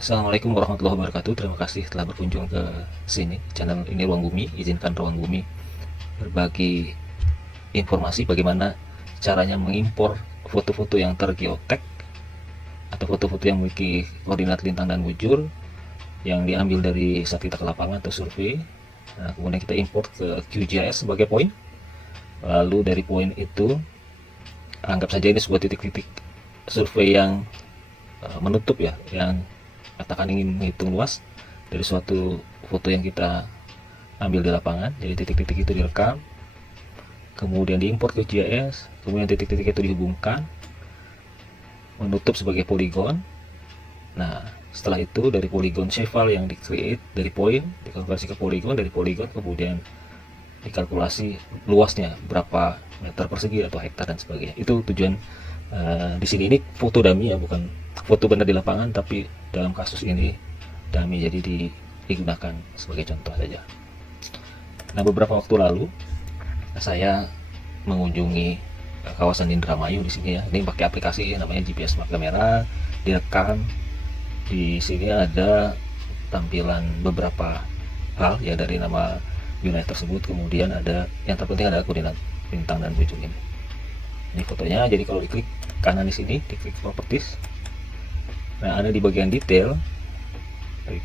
Assalamualaikum warahmatullahi wabarakatuh. Terima kasih telah berkunjung ke sini, channel ini Ruang Bumi. Izinkan Ruang Bumi berbagi informasi bagaimana caranya mengimpor foto-foto yang tergeotek atau foto-foto yang memiliki koordinat lintang dan bujur yang diambil dari saat kita ke lapangan atau survei. Nah, kemudian kita import ke QGIS sebagai poin. Lalu dari poin itu, anggap saja ini sebuah titik-titik survei yang menutup ya, yang katakan ingin menghitung luas dari suatu foto yang kita ambil di lapangan. Jadi titik-titik itu direkam, kemudian diimport ke GIS, kemudian titik-titik itu dihubungkan, menutup sebagai poligon. Nah, setelah itu dari poligon shapefile yang di-create dari poin, dikalkulasi ke poligon, dari poligon kemudian dikalkulasi luasnya berapa meter persegi atau hektar dan sebagainya. Itu tujuan di sini. Ini foto dummy ya, bukan foto benar di lapangan, tapi dalam kasus ini dummy, jadi digunakan sebagai contoh saja. Nah, beberapa waktu lalu saya mengunjungi kawasan Indramayu di sini ya. Ini pakai aplikasi namanya GPS Smart Camera, direkam. Di sini ada tampilan beberapa hal ya dari nama wilayah tersebut, kemudian ada yang terpenting ada koordinat bintang dan bujur ini. Ini fotonya. Jadi kalau diklik kanan di sini, diklik properties. Nah, ada di bagian detail,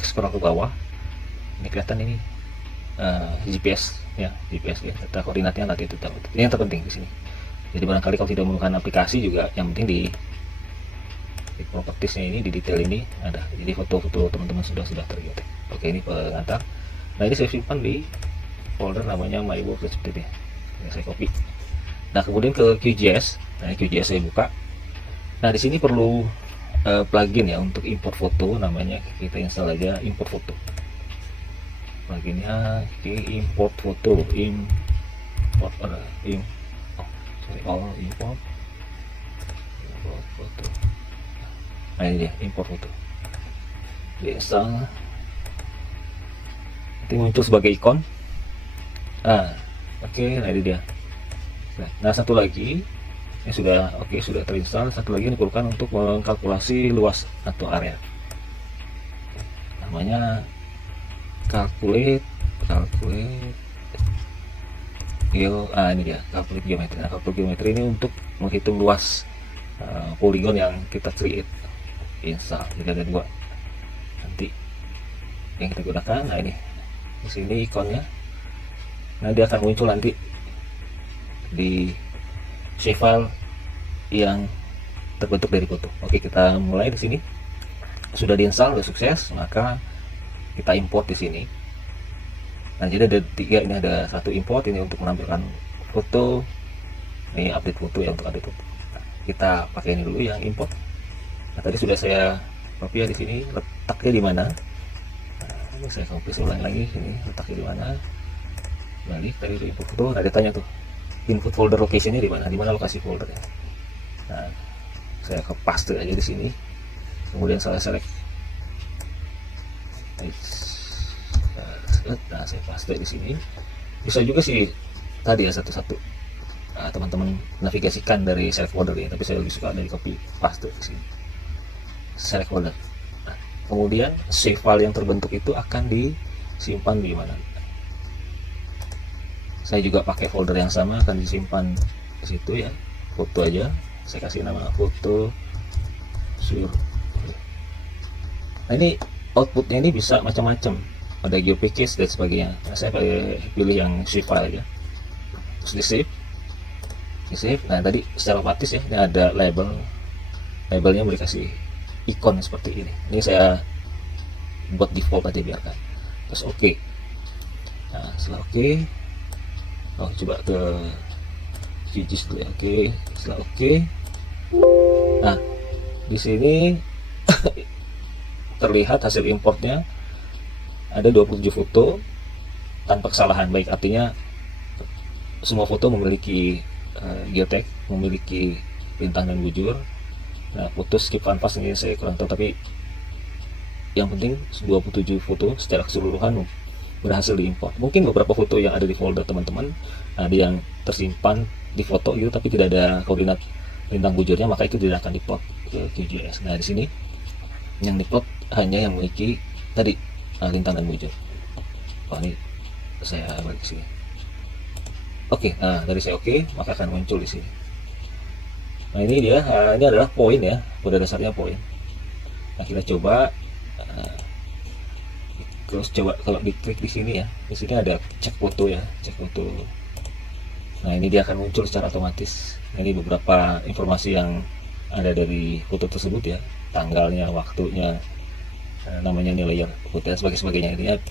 scroll ke bawah. Ini kelihatan ini GPS ya, GPS ya, data koordinatnya nanti itu. Ini yang terpenting di sini. Jadi barangkali kalau tidak menggunakan aplikasi juga, yang penting di propertiesnya ini, di detail ini ada. Jadi foto-foto teman-teman sudah tergeotek. Oke, ini pengantar. Nah, ini saya simpan di folder namanya my work seperti ini. Ini saya copy. Nah, kemudian ke QGIS. Nah, QGIS saya buka. Nah, di sini perlu plugin ya untuk import foto, namanya kita install aja import foto. Pluginnya import foto, import import foto. Nah, ini dia import foto. Install. Nanti muncul sebagai ikon. Oke, nah ini dia. Nah, satu lagi ini sudah oke, sudah terinstall. Satu lagi diperlukan untuk mengkalkulasi luas atau area. Namanya calculate ini dia, calculate geometry. Nah, calculate geometry ini untuk menghitung luas poligon yang kita create. Install. Jadi ada dua nanti yang kita gunakan. Nah, ini di sini ikonnya. Nah, dia akan muncul nanti di shapefile yang terbentuk dari foto. Oke, kita mulai di sini. Sudah diinstal, sudah sukses, maka kita import di sini. Nah, jadi ada tiga, ini ada satu import, ini untuk menampilkan foto, ini update foto ya, untuk update foto. Nah, kita pakai ini dulu yang import. Nah, tadi sudah saya copy ya di sini, letaknya di mana. Nah, ini saya copy ulang lagi, ini letaknya di mana. Balik tadi itu import foto. Nah, dia tanya tuh input folder locationnya di mana lokasi foldernya. Nah, saya ke paste aja di sini, kemudian saya select. Nah, saya paste di sini. Bisa juga sih tadi ya satu-satu teman-teman navigasikan dari select folder ya, tapi saya lebih suka dari copy paste di sini. Select folder. Nah, kemudian save file yang terbentuk itu akan disimpan di mana. Saya juga pakai folder yang sama, akan disimpan di situ ya, foto aja. Saya kasih nama foto sur. Nah, ini outputnya ini bisa macam-macam, ada GeoPackage dan sebagainya. Nah, saya pilih yang shapefile ya, terus di save. Nah, tadi secara otomatis ya, ini ada labelnya boleh kasih ikon seperti ini. Ini saya buat default aja, biarkan. Terus oke. Nah, setelah oke, coba ke QGIS dulu ya. Oke, setelah oke. Nah, di sini terlihat hasil importnya ada 27 foto tanpa kesalahan, baik artinya semua foto memiliki geotek, memiliki bintang dan bujur. Nah, foto skip canvas ini saya kurang tahu, tapi yang penting 27 foto secara keseluruhan berhasil diimport. Mungkin beberapa foto yang ada di folder teman-teman ada yang tersimpan di foto gitu, tapi tidak ada koordinat bintang bujurnya, maka itu tidak akan diplot ke QGIS. Nah, di sini Yang diplot hanya yang memiliki tadi lintang dan bujur. Oh, ini saya balik ke sini. Oke, nah dari saya oke, maka akan muncul di sini. Nah ini dia, ini adalah poin ya, pada dasarnya poin. Nah kita coba, terus coba kalau diklik di sini ya, di sini ada cek foto ya, cek foto. Nah ini dia akan muncul secara otomatis. Ini beberapa informasi yang ada dari foto tersebut ya, tanggalnya, waktunya, namanya, nilai foto dan sebagainya. Ini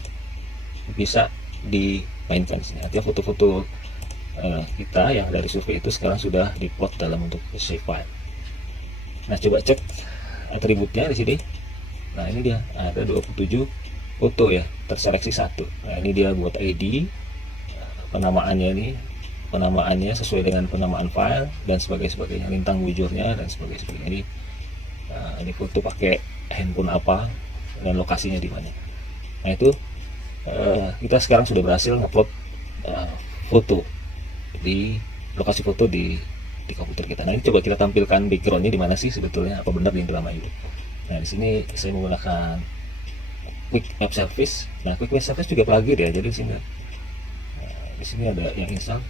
bisa dimainkan di sini. Artinya foto-foto kita yang dari survei itu sekarang sudah diplot dalam bentuk save file. Nah coba cek atributnya di sini. Nah ini dia ada 27 foto ya, terseleksi satu. Nah ini dia buat ID, penamaannya ini, penamaannya sesuai dengan penamaan file dan sebagainya, lintang bujurnya dan sebagainya. Ini foto pakai handphone apa dan lokasinya di mana. Nah itu kita sekarang sudah berhasil ngupload foto di lokasi foto di komputer kita. Nah ini coba kita tampilkan backgroundnya di mana sih sebetulnya, apa benar di drama itu. Nah di sini saya menggunakan Quick Map Service. Nah Quick Map Service juga plugin ya, jadi di sini ada yang install.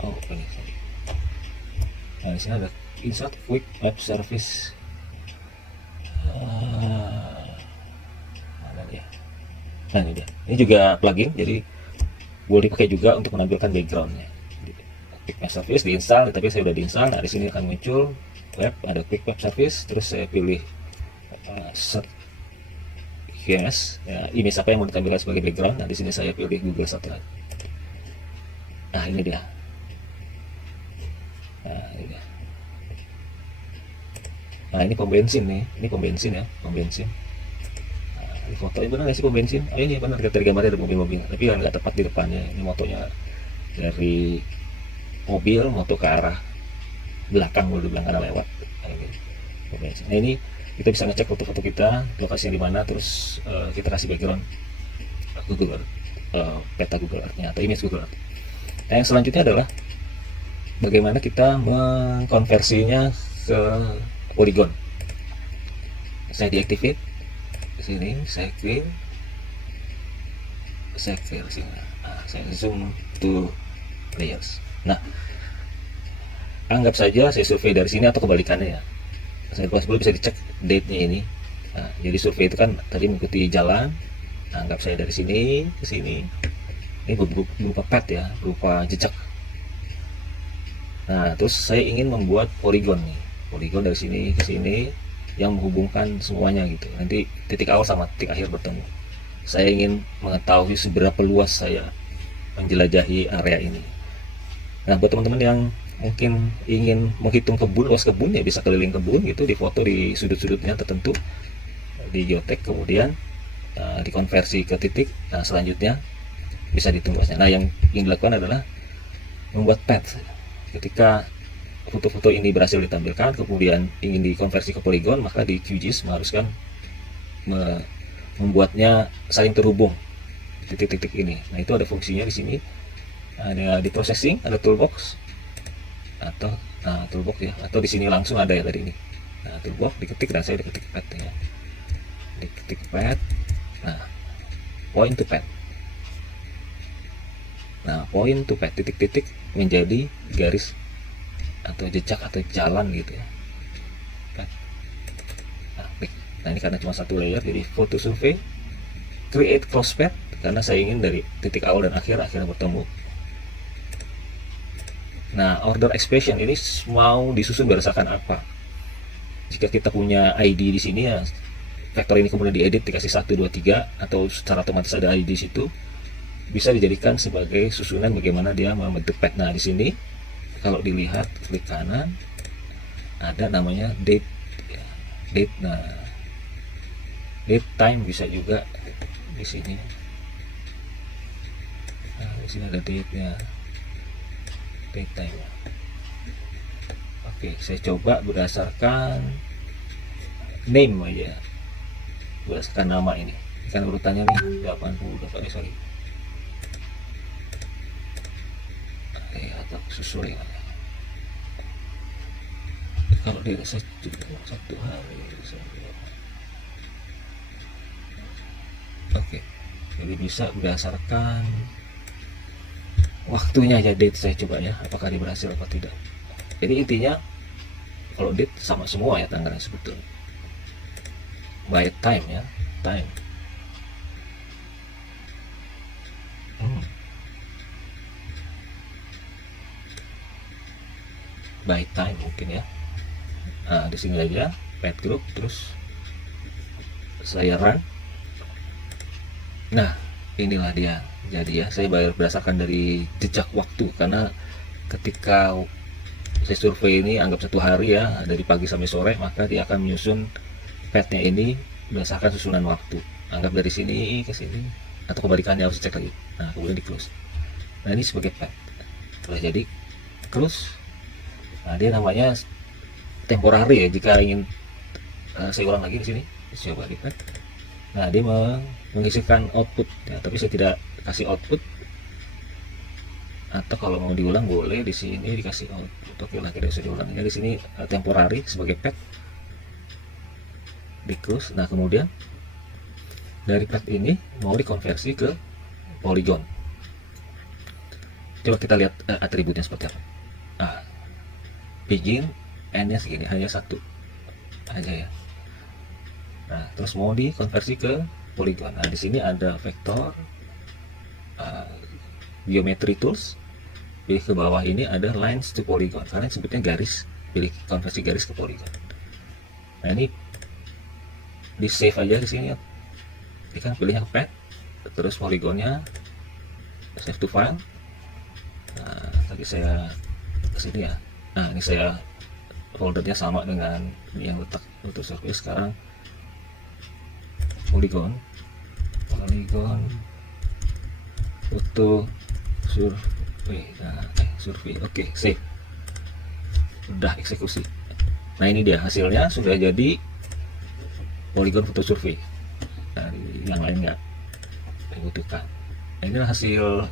Oh ini. Nah di sini ada install Quick Map Service. Mana dia? Nah ini dia. Ini juga plugin, jadi boleh dipakai juga untuk menampilkan backgroundnya. Quick Map Service diinstal, tapi saya udah diinstal. Nah di sini akan muncul web, ada Quick Map Service, terus saya pilih set ya, image apa yang mau ditampilkan sebagai background. Nah di sini saya pilih Google Satellite. Nah ini dia. Nah ini pom bensin nih, ini pom bensin ya, pom bensin. Di foto ini benar nggak sih pom bensin? Oh ini benar, dari gambarnya ada mobil-mobil, tapi kan nggak tepat di depannya. Ini motonya dari mobil, moto ke arah belakang, boleh dibilang karena lewat. Nah ini kita bisa ngecek foto-foto kita, lokasinya di mana, terus kita kasih background Google Earth, peta Google Earth-nya atau image Google Earth. Nah yang selanjutnya adalah bagaimana kita mengkonversinya ke polygon. Saya deactivate di sini, saya clear sini. Nah, saya zoom to layers. Nah anggap saja saya survei dari sini atau kebalikannya ya. Saya sebelum bisa dicek date-nya ini. Nah, jadi survei itu kan tadi mengikuti jalan. Nah, anggap saya dari sini ke sini. Ini berupa path ya, berupa jejak. Nah, terus saya ingin membuat polygon nih. Polygon dari sini ke sini yang menghubungkan semuanya gitu. Nanti titik awal sama titik akhir bertemu. Saya ingin mengetahui seberapa luas saya menjelajahi area ini. Nah, buat teman-teman yang mungkin ingin menghitung kebun, luas kebun ya, bisa keliling kebun gitu, difoto di sudut-sudutnya tertentu, di geotek, kemudian dikonversi ke titik. Nah selanjutnya bisa dihitung luasnya. Nah yang ingin dilakukan adalah membuat path. Ketika foto-foto ini berhasil ditampilkan, kemudian ingin dikonversi ke polygon, maka di QGIS mengharuskan membuatnya saling terhubung titik-titik ini. Nah itu ada fungsinya di sini, ada di processing, ada toolbox atau toolbox ya, atau di sini langsung ada ya tadi ini. Nah toolbox diketik dan saya diketik path ya, diketik path. Nah point to path. Nah point to path, titik-titik menjadi garis atau jejak atau jalan gitu ya. Nah ini karena cuma satu layer, jadi foto survei, create close path, karena saya ingin dari titik awal dan akhirnya bertemu. Nah order expression ini mau disusun berdasarkan apa? Jika kita punya ID di sini ya, vektor ini kemudian diedit, dikasih 1, 2, 3, atau secara otomatis ada ID di situ, bisa dijadikan sebagai susunan bagaimana dia membentuk path. Nah di sini kalau dilihat klik kanan ada namanya date ya, date. Nah date time bisa juga di sini. Nah di sini ada date-nya, date time. Oke, saya coba berdasarkan name aja, berdasarkan nama ini kan urutannya nih 80 sorry. Atau susul ya. kalau di reset satu hari. Oke, jadi bisa berdasarkan waktunya aja date. Saya coba ya, apakah dia berhasil atau tidak. Jadi intinya kalau date sama semua ya tanggalnya sebetulnya. By time ya, time. By time mungkin ya. Nah, di sini aja pet group, terus saya run. Nah, inilah dia. Jadi ya, saya bayar berdasarkan dari jejak waktu, karena ketika saya survei ini anggap satu hari ya, dari pagi sampai sore, maka dia akan menyusun petnya ini berdasarkan susunan waktu. Anggap dari sini ke sini, atau kebalikannya, harus cek lagi. Nah, kemudian di close. Nah, ini sebagai pet. Setelah jadi close, nah dia namanya temporary ya. Jika ingin saya ulang lagi di sini, coba di pet. Nah, dia mengisikan output ya, tapi saya tidak kasih output. Atau kalau mau diulang boleh di sini dikasih output. Oke lah, tidak usah diulang ya. Di sini temporary sebagai pet di close. Nah, kemudian dari pet ini mau dikonversi ke polygon. Coba kita lihat atributnya seperti apa. Nah, begin end-nya segini, hanya satu aja ya. Nah, terus mau dikonversi ke polygon. Nah, di sini ada vektor, geometry tools. Pilih ke bawah ini ada lines to polygon, karena sebutnya garis. Pilih konversi garis ke polygon. Nah, ini di save aja di sini ya. Ini kan pilihnya ke pet, terus polygonnya save to file. Nah, tadi saya kesini ya. Nah, ini saya foldernya sama dengan yang letak untuk survei. Sekarang polygon foto survei. Nah, survei. Oke, save. Udah eksekusi. Nah, ini dia hasilnya, sudah jadi polygon foto survei. Nah, yang lain nggak dibutuhkan. Nah, inilah hasil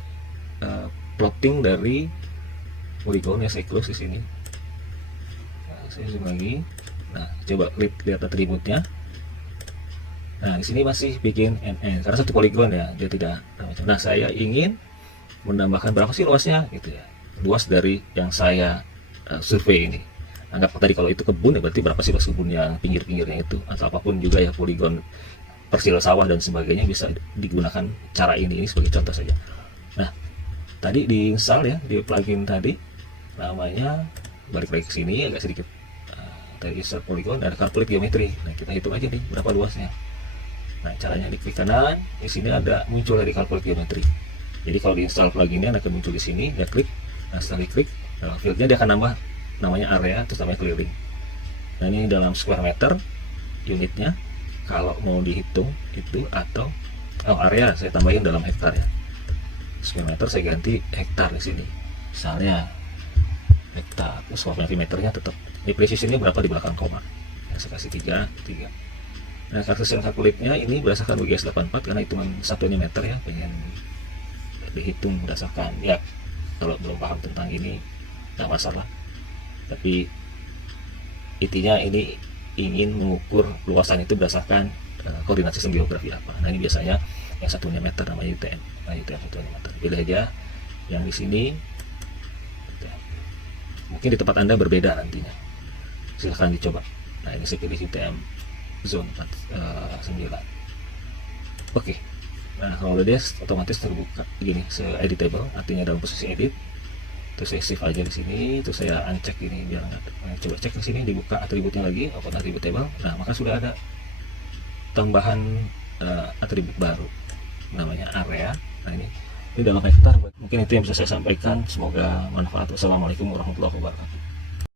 plotting dari polygon ya. Saya close di sini. Nah, saya zoom lagi. Nah, coba lihat atributnya. Nah, di sini masih bikin NN karena satu polygon ya, dia tidak. Nah, saya ingin menambahkan berapa sih luasnya gitu ya. Luas dari yang saya survei ini. Anggap tadi kalau itu kebun ya, berarti berapa sih luas kebun yang pinggir-pinggirnya itu, atau apapun juga ya, polygon persil sawah dan sebagainya, bisa digunakan cara ini sebagai contoh saja. Nah, tadi diinstal ya di plugin tadi, namanya, balik lagi ke sini agak sedikit, tadi insert polygon, ada calculate geometry. Nah, kita hitung aja nih berapa luasnya. Nah, caranya diklik kanan, di sini ada muncul dari calculate geometry. Jadi kalau diinstal pluginnya akan muncul di sini, dia klik. Nah, setelah diklik, fieldnya dia akan nambah namanya area, terus namanya keliling. Nah, ini dalam square meter unitnya. Kalau mau dihitung itu, atau area saya tambahin dalam hektar ya. Square meter saya ganti hektar di sini. Misalnya hektar, terus warna meternya tetap. Di precisionnya berapa di belakang koma. Nah, saya kasih 3. Nah, Cartesian calculate-nya ini berdasarkan WGS 84 karena hitungan satunya meter ya, pengen dihitung berdasarkan ya. Kalau belum paham tentang ini nggak masalah, tapi intinya ini ingin mengukur luasan itu berdasarkan koordinat sistem geografi apa. Nah, ini biasanya yang satunya meter namanya UTM. Nah, UTM satunya meter. Pilih aja yang di sini. Mungkin di tempat Anda berbeda nantinya, silahkan dicoba. Nah, ini saya pilih UTM zone 9. Oke. Nah, kalau udah des, otomatis terbuka gini, editable, artinya dalam posisi edit. Terus saya save aja di sini, terus saya uncheck ini biar nggak. Nah, coba cek di sini, dibuka atributnya lagi, open attribute table. Nah, maka sudah ada tambahan atribut baru, namanya area. Nah, ini dalam hektar. Mungkin itu yang bisa saya sampaikan. Semoga manfaat. Wassalamualaikum warahmatullahi wabarakatuh.